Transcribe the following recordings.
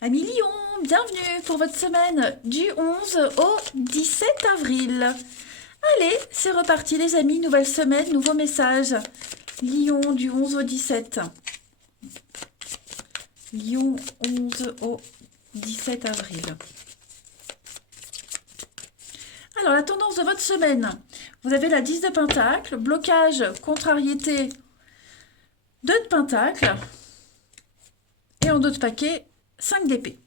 Amis Lyon, bienvenue pour votre semaine du 11 au 17 avril. Allez, c'est reparti les amis, nouvelle semaine, nouveaux messages. Lyon du 11 au 17. Lyon 11 au 17 avril. Alors la tendance de votre semaine, vous avez la 10 de Pentacle, blocage, contrariété, 2 de Pentacle, et en dos de paquet, 5 d'épée.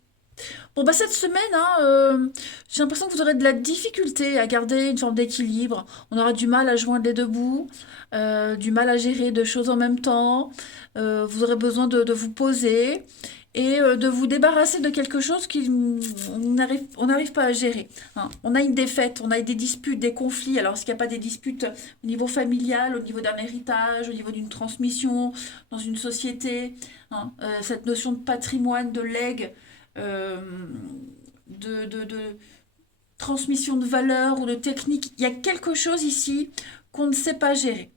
Bon, bah cette semaine, j'ai l'impression que vous aurez de la difficulté à garder une forme d'équilibre. On aura du mal à joindre les deux bouts, du mal à gérer deux choses en même temps. Vous aurez besoin de vous poser et de vous débarrasser de quelque chose on n'arrive pas à gérer, hein. On a une défaite, on a des disputes, des conflits. Alors, est-ce qu'il n'y a pas des disputes au niveau familial, au niveau d'un héritage, au niveau d'une transmission dans une société, hein, cette notion de patrimoine, de legs, euh, de transmission de valeurs ou de technique. Il y a quelque chose ici qu'on ne sait pas gérer.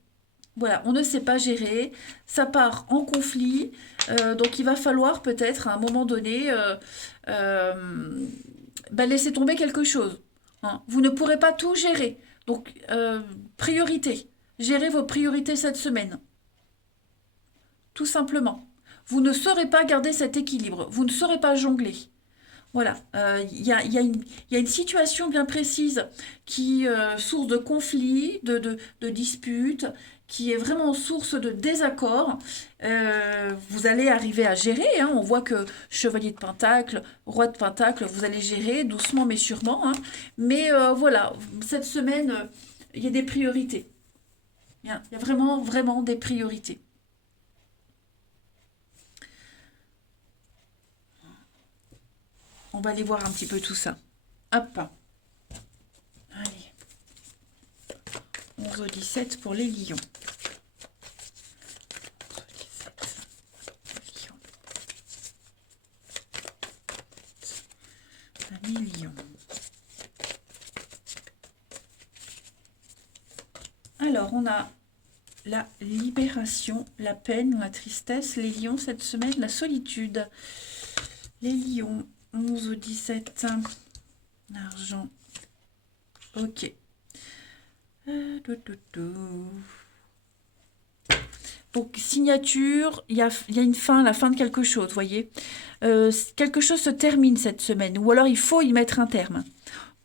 Voilà, on ne sait pas gérer, ça part en conflit, donc il va falloir peut-être à un moment donné euh, laisser tomber quelque chose, hein. Vous ne pourrez pas tout gérer, donc priorité, gérez vos priorités cette semaine, tout simplement. Vous ne saurez pas garder cet équilibre, vous ne saurez pas jongler. Voilà, il y a une situation bien précise qui source de conflits, de disputes, qui est vraiment source de désaccords. Vous allez arriver à gérer, hein. On voit que Chevalier de Pentacle, Roi de Pentacle, vous allez gérer doucement mais sûrement, hein. Mais voilà, cette semaine, il y a des priorités. Il y a vraiment, vraiment des priorités. On va aller voir un petit peu tout ça. Hop, allez. 11 au 17 pour les lions. 11 au 17, lions. Amis lions. Alors, on a la libération, la peine, la tristesse, les lions cette semaine, la solitude. Les lions, 11 au 17, l'argent. Ok. Donc, signature, il y a une fin, la fin de quelque chose, vous voyez. Quelque chose se termine cette semaine, ou alors il faut y mettre un terme.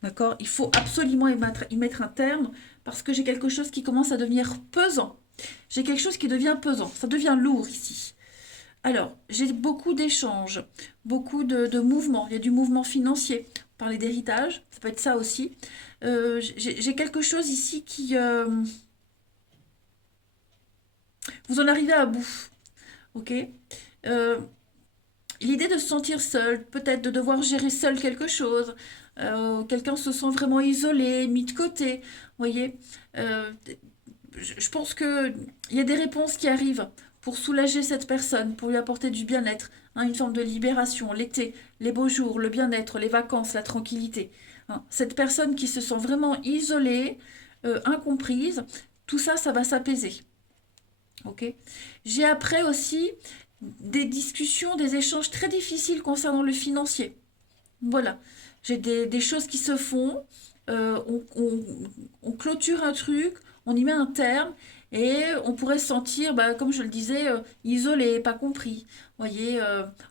D'accord? Il faut absolument y mettre un terme, parce que j'ai quelque chose qui commence à devenir pesant. J'ai quelque chose qui devient pesant, ça devient lourd ici. Alors, j'ai beaucoup d'échanges, beaucoup de mouvements. Il y a du mouvement financier. Parler d'héritage, ça peut être ça aussi. J'ai quelque chose ici qui... vous en arrivez à bout, ok. Euh, L'idée de se sentir seul, peut-être de devoir gérer seul quelque chose. Quelqu'un se sent vraiment isolé, mis de côté, vous voyez. Euh, je pense qu'il y a des réponses qui arrivent pour soulager cette personne, pour lui apporter du bien-être, hein, une forme de libération, l'été, les beaux jours, le bien-être, les vacances, la tranquillité, hein. Cette personne qui se sent vraiment isolée, incomprise, tout ça, ça va s'apaiser. Ok. J'ai après aussi des discussions, des échanges très difficiles concernant le financier. Voilà. J'ai des choses qui se font, on clôture un truc, on y met un terme, et on pourrait se sentir, bah, comme je le disais, isolé, pas compris. Vous voyez,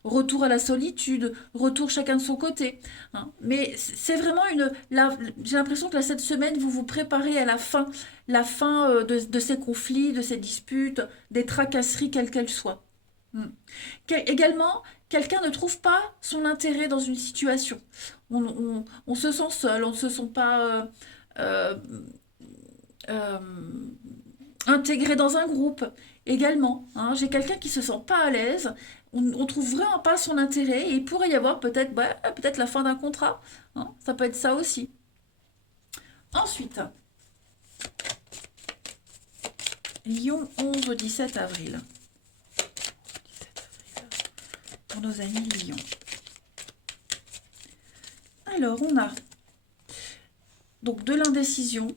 retour à la solitude, retour chacun de son côté, hein. Mais c'est vraiment j'ai l'impression que là, cette semaine, vous vous préparez à la fin de ces conflits, de ces disputes, des tracasseries, quelles qu'elles soient. Hmm. Également, quelqu'un ne trouve pas son intérêt dans une situation. On se sent seul, on ne se sent pas euh, euh, intégré dans un groupe. Également, hein, j'ai quelqu'un qui se sent pas à l'aise, on trouve vraiment pas son intérêt, et il pourrait y avoir peut-être peut-être la fin d'un contrat, hein, ça peut être ça aussi. Ensuite, Lyon 11 au 17 avril. 17 avril pour nos amis Lyon. Alors, on a donc de l'indécision,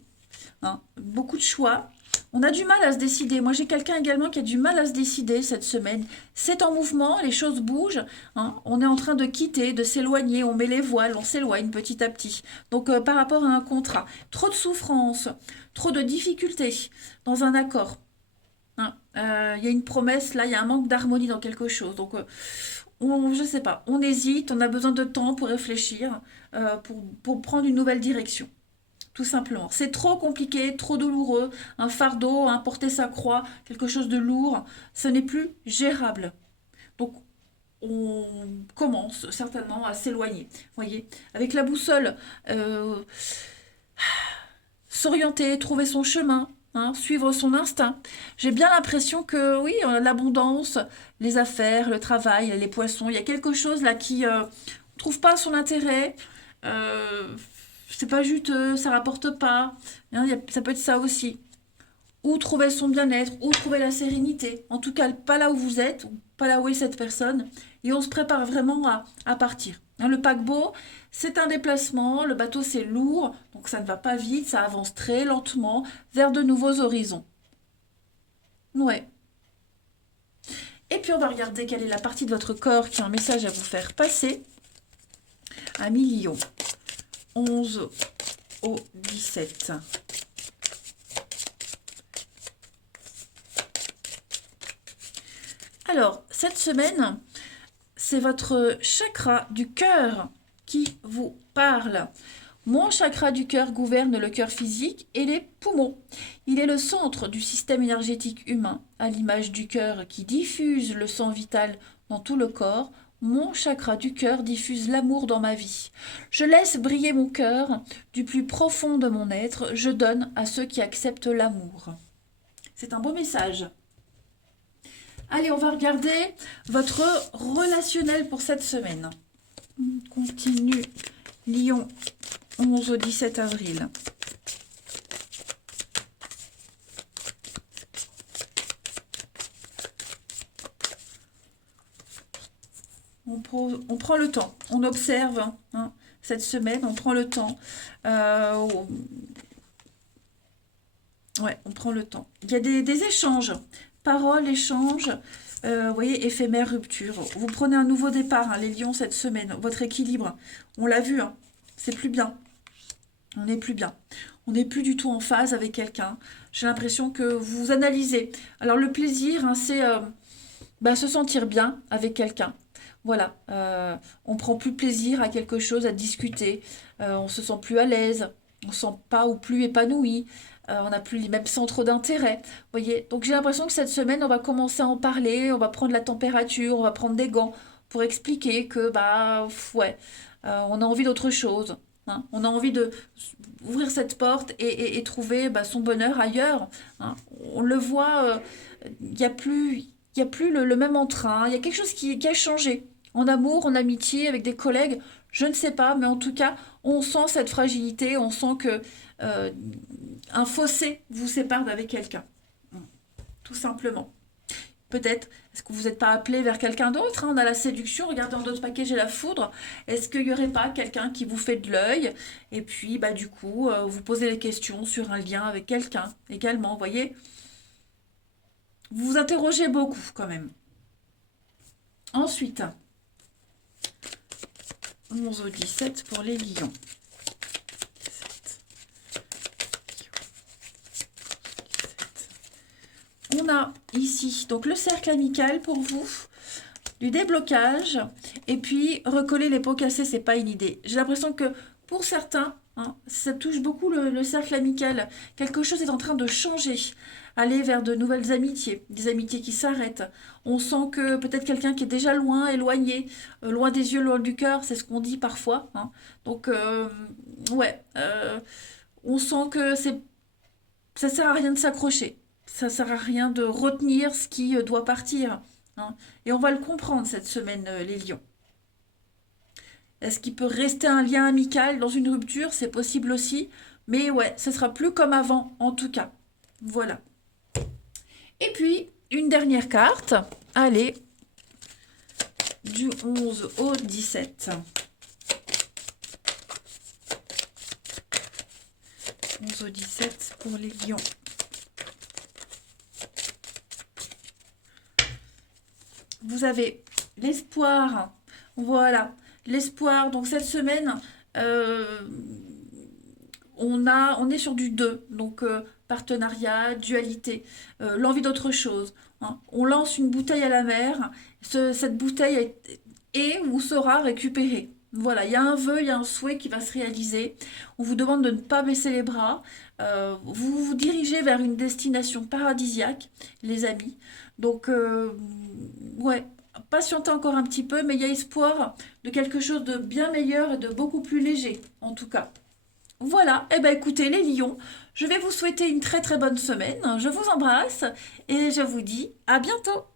hein, beaucoup de choix. On a du mal à se décider. Moi, j'ai quelqu'un également qui a du mal à se décider cette semaine. C'est en mouvement, les choses bougent, hein. On est en train de quitter, de s'éloigner. On met les voiles, on s'éloigne petit à petit. Donc, par rapport à un contrat, trop de souffrance, trop de difficultés dans un accord, hein. Il y a une promesse, là, il y a un manque d'harmonie dans quelque chose. Donc, je sais pas, on hésite, on a besoin de temps pour réfléchir, pour prendre une nouvelle direction. Tout simplement. C'est trop compliqué, trop douloureux, un fardeau, hein, porter sa croix, quelque chose de lourd, ce n'est plus gérable. Donc, on commence certainement à s'éloigner. Voyez, avec la boussole, s'orienter, trouver son chemin, hein, suivre son instinct. J'ai bien l'impression que oui, l'abondance, les affaires, le travail, les poissons, il y a quelque chose là qui ne trouve pas son intérêt. Euh, c'est pas juteux, ça rapporte pas. Hein, ça peut être ça aussi. Ou trouver son bien-être, ou trouver la sérénité. En tout cas, pas là où vous êtes, ou pas là où est cette personne. Et on se prépare vraiment à partir. Hein, le paquebot, c'est un déplacement. Le bateau, c'est lourd. Donc ça ne va pas vite, ça avance très lentement vers de nouveaux horizons. Ouais. Et puis on va regarder quelle est la partie de votre corps qui a un message à vous faire passer. 1 million. 11 au 17. Alors, cette semaine, c'est votre chakra du cœur qui vous parle. Mon chakra du cœur gouverne le cœur physique et les poumons. Il est le centre du système énergétique humain, à l'image du cœur qui diffuse le sang vital dans tout le corps. Mon chakra du cœur diffuse l'amour dans ma vie. Je laisse briller mon cœur du plus profond de mon être. Je donne à ceux qui acceptent l'amour. C'est un beau message. Allez, on va regarder votre relationnel pour cette semaine. On continue. Lion, 11 au 17 avril. On prend le temps, on observe, hein, cette semaine, on prend le temps. Ouais, on prend le temps. Il y a des échanges, paroles, échanges, vous voyez, éphémère, rupture. Vous prenez un nouveau départ, hein, les lions, cette semaine. Votre équilibre, on l'a vu, hein, c'est plus bien. On n'est plus bien. On n'est plus du tout en phase avec quelqu'un. J'ai l'impression que vous analysez. Alors le plaisir, hein, c'est se sentir bien avec quelqu'un. Voilà, on prend plus plaisir à quelque chose, à discuter. On se sent plus à l'aise. On ne se sent pas ou plus épanoui. On n'a plus les mêmes centres d'intérêt. Vous voyez, donc j'ai l'impression que cette semaine, on va commencer à en parler. On va prendre la température, on va prendre des gants pour expliquer que, ouais, on a envie d'autre chose. Hein. On a envie de ouvrir cette porte et trouver son bonheur ailleurs. Hein. On le voit, il n'y a plus, y a plus le même entrain. Il y a quelque chose qui a changé. En amour, en amitié, avec des collègues, je ne sais pas, mais en tout cas, on sent cette fragilité, on sent que euh, un fossé vous sépare d'avec quelqu'un. Tout simplement. Peut-être, est-ce que vous n'êtes pas appelé vers quelqu'un d'autre, hein? On a la séduction, regardez en d'autres paquets, j'ai la foudre. Est-ce qu'il n'y aurait pas quelqu'un qui vous fait de l'œil? Et puis, du coup, vous posez des questions sur un lien avec quelqu'un également, vous voyez? Vous vous interrogez beaucoup quand même. Ensuite, 11 au 17 pour les lions. On a ici donc le cercle amical pour vous, du déblocage, et puis recoller les pots cassés, c'est pas une idée. J'ai l'impression que pour certains, hein, ça touche beaucoup le cercle amical. Quelque chose est en train de changer, aller vers de nouvelles amitiés, des amitiés qui s'arrêtent. On sent que peut-être quelqu'un qui est déjà loin, éloigné, loin des yeux, loin du cœur, c'est ce qu'on dit parfois. Hein. Donc, ouais, on sent que ça sert à rien de s'accrocher. Ça sert à rien de retenir ce qui doit partir. Hein. Et on va le comprendre cette semaine, les lions. Est-ce qu'il peut rester un lien amical dans une rupture? C'est possible aussi. Mais ouais, ce sera plus comme avant, en tout cas. Voilà. Et puis, une dernière carte. Allez, du 11 au 17. 11 au 17 pour les lions. vous avez l'espoir. Voilà, l'espoir. Donc cette semaine, euh, on est sur du 2. Donc partenariat, dualité, l'envie d'autre chose, hein. On lance une bouteille à la mer. Cette bouteille est ou sera récupérée. Voilà, il y a un vœu, il y a un souhait qui va se réaliser. On vous demande de ne pas baisser les bras. Vous vous dirigez vers une destination paradisiaque, les amis. Donc, ouais, patientez encore un petit peu, mais il y a espoir de quelque chose de bien meilleur et de beaucoup plus léger, en tout cas. Voilà, eh ben écoutez les lions, je vais vous souhaiter une très très bonne semaine. Je vous embrasse et je vous dis à bientôt.